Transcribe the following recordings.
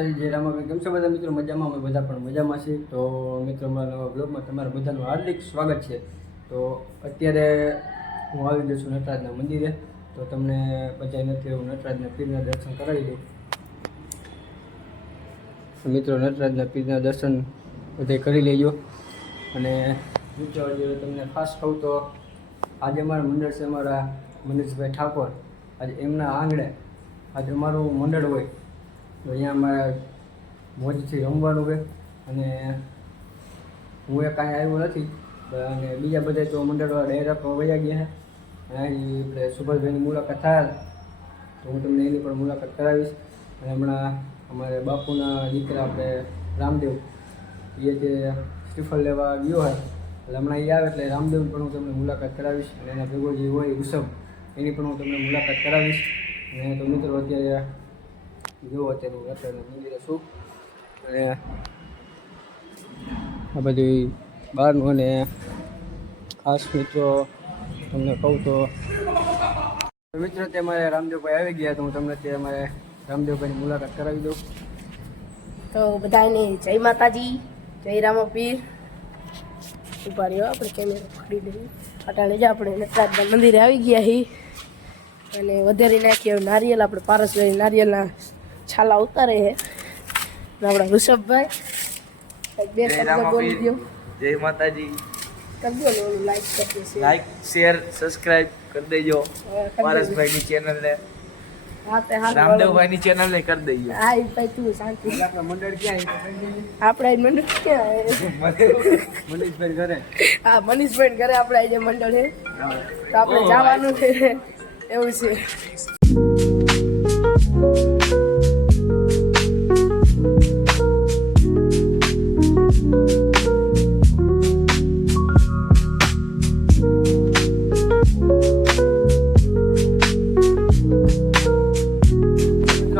માતાજી જય રામાભાઈ. કેમ છો બધા મિત્રો? મજામાં? અમે બધા પણ મજામાં છીએ. તો મિત્રો અમારા નવા બ્લોગમાં તમારા બધાનું હાર્દિક સ્વાગત છે. તો અત્યારે હું આવી ગયો છું નટરાજના મંદિરે. તો તમને બધા નથી એવું નટરાજના પીરના દર્શન કરાવી દઉં. મિત્રો નટરાજના પીરના દર્શન બધે કરી લેજો. અને મિત્રો આજે તમને ખાસ કહું તો આજે અમારા મંડળ છે, અમારા મનીષભાઈ ઠાકોર. આજે એમના આંગણે આજે અમારું મંડળ હોય તો અહીંયા અમારે મોજથી રમવાનું હોય. અને હું એ કાંઈ આવ્યો નથી અને બીજા બધા તો મંડળવાળા ડાયરામાં વયા ગયા છે. અહીં આપણે સુભાષભાઈની મુલાકાત થાય તો હું તમને એની પણ મુલાકાત કરાવીશ. અને હમણાં અમારે બાપુના દીકરા આપણે રામદેવ એ જે શ્રીફળ લેવા ગયો હોય એટલે હમણાં એ આવે એટલે રામદેવ પણ હું તમને મુલાકાત કરાવીશ. અને એના ભેગો જે હોય વૃષભ એની પણ હું તમને મુલાકાત કરાવીશ. અને તો મિત્રો અત્યારે જુઓ અત્યારે નટરાજના મંદિરે છું અને આ બધી બહારનું. અને ખાસ મિત્રો તમને કહું તો મિત્રો તે મારે રામદેવભાઈ આવી ગયા તો હું તમને તે અમારે રામદેવભાઈની મુલાકાત કરાવી દઉં. તો બધાને જય માતાજી, જય રામાપીર. ઉભા રહ્યો, આપણે કેમેરો પકડી દઈએ. અટાણે જ આપણે નટરાજના મંદિરે આવી ગયા છીએ અને વધારી નાખીએ નારિયેલ. આપણે પારસભાઈ નારિયેલના છાલા ઉતારે છે. આપણા ઋષભભાઈ બે શબ્દ બોલી દો. જય માતાજી. કરી દો ને ઓલું લાઈક કરી દો, લાઈક શેર સબસ્ક્રાઇબ કરી દેજો પારસભાઈની ચેનલને, રામદેવભાઈની ચેનલને કરી દેજો. હા એ ભાઈ તું શાંતિ. મંડળ ક્યાં આપણે મંડળ ક્યાં? મનીષભાઈ ઘરે. હા મનીષભાઈ ઘરે આપણે આજે મંડળ છે તો આપણે જવાનું છે એવું છે.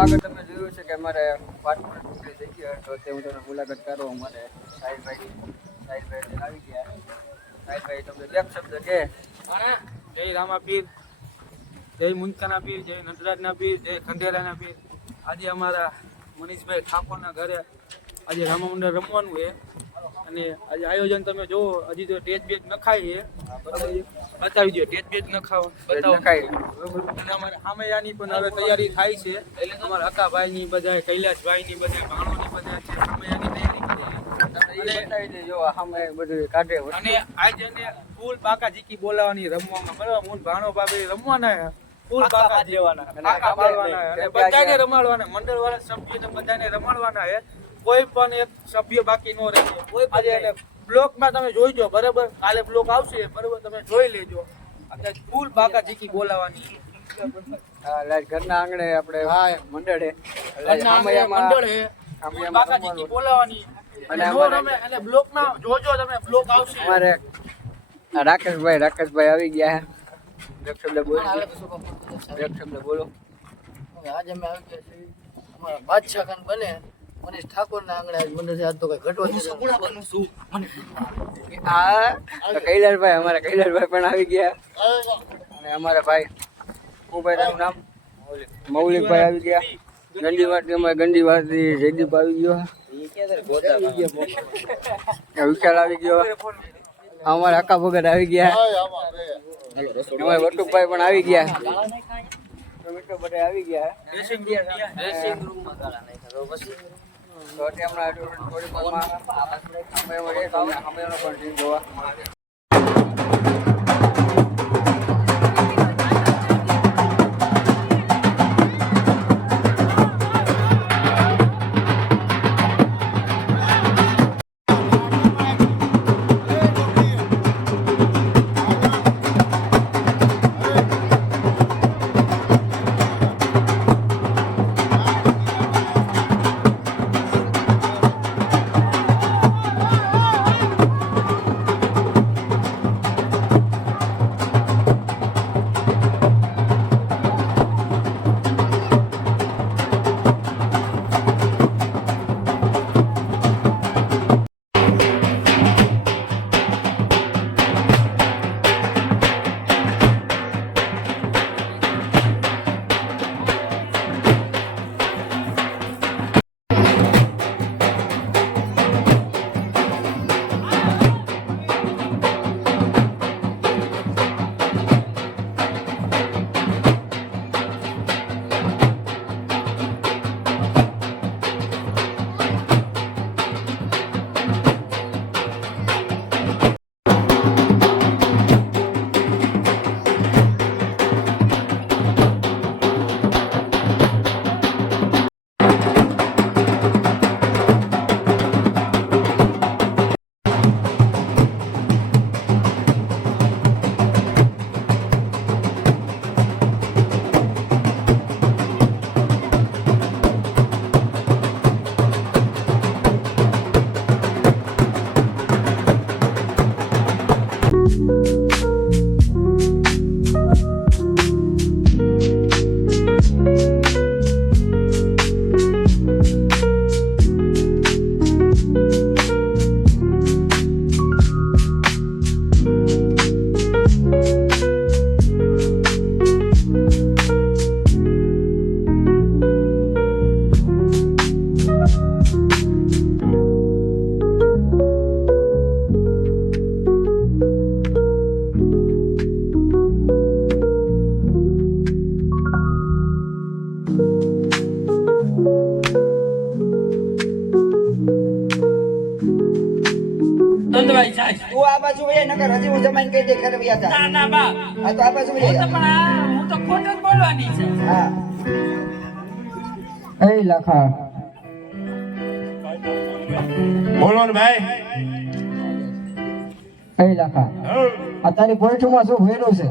આગળ તમે જોયું છે કે અમારે પાટણ થઈ ગયા તો તે હું તમને મુલાકાત કરો. અમારે સાહિલભાઈ આવી ગયા. સાહિલભાઈ તમને બે શબ્દ કે જય રામાપીર, જય મુંદકાના પીર, જય નટરાજના પીર, જય ખંડેરાના પીર. આજે અમારા મનીષભાઈ ઠાકોરના ઘરે આજે રામા મંડળ રમવાનું છે. અને આજે આયોજન તમે જોવો, હજી તો ટેજ બેજ નખાય છે. બતાવી દો ટેજ બેજ નખાય. અને અમારે સામેયાની પણ હવે તૈયારી થાય છે. અમારા હકાભાઈની બધા, કૈલાસભાઈની બધા, ભાણોની બધા છે સામેયાની તૈયારી કરી. અને આજે ફૂલ બાકા જીકી બોલાવાની રમવામાં, બરાબર? મૂળ ભાણો બાબે રમવાના, ફૂલ બાકા દેવાના, કાકા પાડવાના અને બધાને રમાડવાના. મંડળ વાળા સભ્યોને બધાને રમાડવાના છે. કોઈ પણ એક સભ્ય બાકી ન રહે. આજે બ્લોકમાં તમે જોઈજો, બરાબર? કાલે બ્લોક આવશે, બરાબર? તમે જોઈ લેજો. અત્યારે ફૂલ બાકા જીકી બોલાવાની. ઘરના આંગણે આપણે મંડળ છે, બાકા જીકી બોલાવાની. અને નો રમે એટલે બ્લોકમાં જોજો તમે, બ્લોક આવશે. અમારે રાકેશભાઈ આવી ગયા છે. એક શબ્દ બોલો. આજે અમે આવી ગયા છીએ અમારા બાદશાહ ખાન બને મનીષ ઠાકોરના આંગણે. આજ મંડળ છે, આજ તો કઈ ઘટવા કૈલાસભાઈ, અમારા કૈલાસભાઈ પણ આવી ગયા. અને અમારા ભાઈ શું ભાઈ તારું નામ? મૌલિકભાઈ આવી ગયા. ગંડીવાડથી અમારે ગંડીવાડથી જયદીપ આવી ગયો. વિશાલ આવી ગયો. અમારા અક્કા ભગત આવી ગયા. અમારે વટુકભાઈ પણ આવી ગયા. મિત્રો બધા આવી ગયા. તો હમણાં થોડી વારમાં અમે પણ જોવા. નંદભાઈ સાહેબ તું આ બાજુ વહી નકર હજી હું જમાઈને કહી દે ઘરે વહ્યા તા. ના ના બા હા તો આ બાજુ વહી જા. હું તો ખોટું જ બોલવાની છે હા એ લાખા બોલો ને ભાઈ. એ લાખા આ તારી પોઈન્ટમાં શું ભર્યું છે?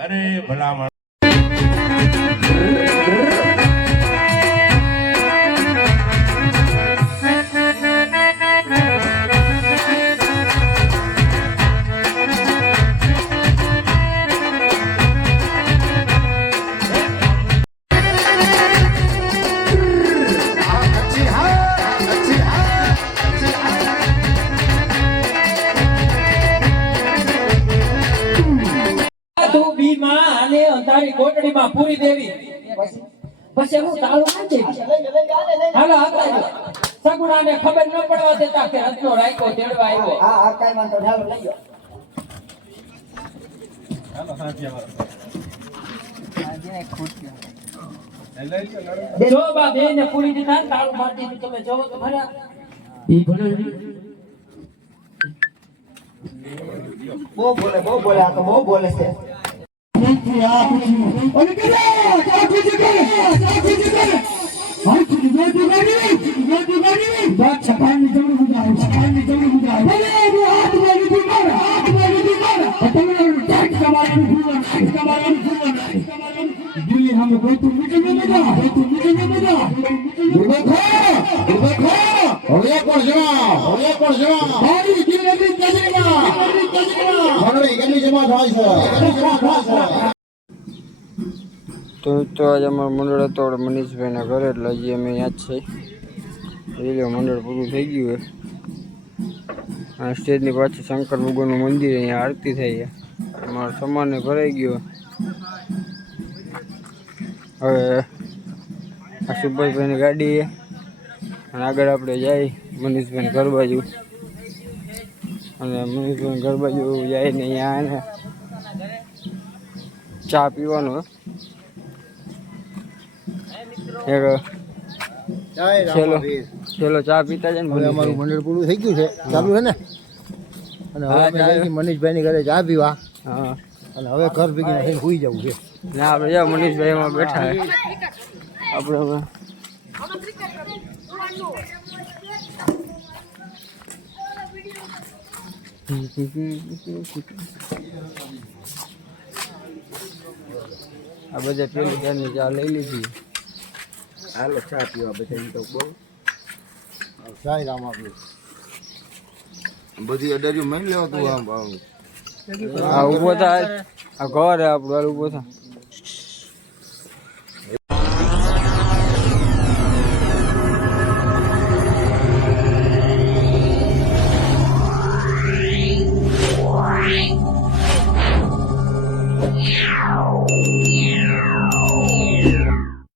અરે ભલામણ. તું બી માં અને તારી કોટડીમાં પૂરી દેવી પછી હું તાળું ના દે હાલો હતા સગુણાને ખબર ન પડવા દેતા કે રત્નો રાખ્યો તેડવા આવ્યો હા હા કાંઈ વાંધો નહીં. હાલો લઈ જાઓ. જો બા બે ને પૂરી દીધા ને તાળું મારી દીધું તમે જોવો તો ખરા બહુ બોલે આ તો બહુ બોલે છે. તો આજે અમારું મંડળ હતો આપણે મનીષભાઈના ઘરે એટલે હજી અમે યાદ છે રેલીઓ મંડળ પૂરું થઈ ગયું છે આ સ્ટેજની પાછળ શંકર ભગવાનનું મંદિર અહીંયા આરતી થઈ છે અમારો સામાન ભરાઈ ગયો હવે આ સુભાષભાઈની ગાડી છે અને આગળ આપણે જાય મનીષભાઈના ઘર બાજુ અને મનીષભાઈના ઘર બાજુ જાય ને અહીંયા આને ચા પીવાનો એક ચલો ચા પીતા જાય ને અમારું મંડળ પૂરું થઈ ગયું છે ચાલુ છે ને અને હવે અમે જઈએ છીએ મનીષભાઈની ઘરે ચા પીવા હા અને હવે ઘર ભેગી થઈને સુઈ જવું છે. ના આપણે જાઓ મનીષભાઈ એમાં બેઠા છે આપણે હવે આ બધા પેલી ચારની ચા લઈ લીધી હાલો ચા પીવા બધા એમ તો બહુ સાઈ રામ આપ્યું બધી અડાર્યું માની લેવા તું આમ આ ઊભો થાય આ ઘર આપણું હાલ ઊભો થાય Wow.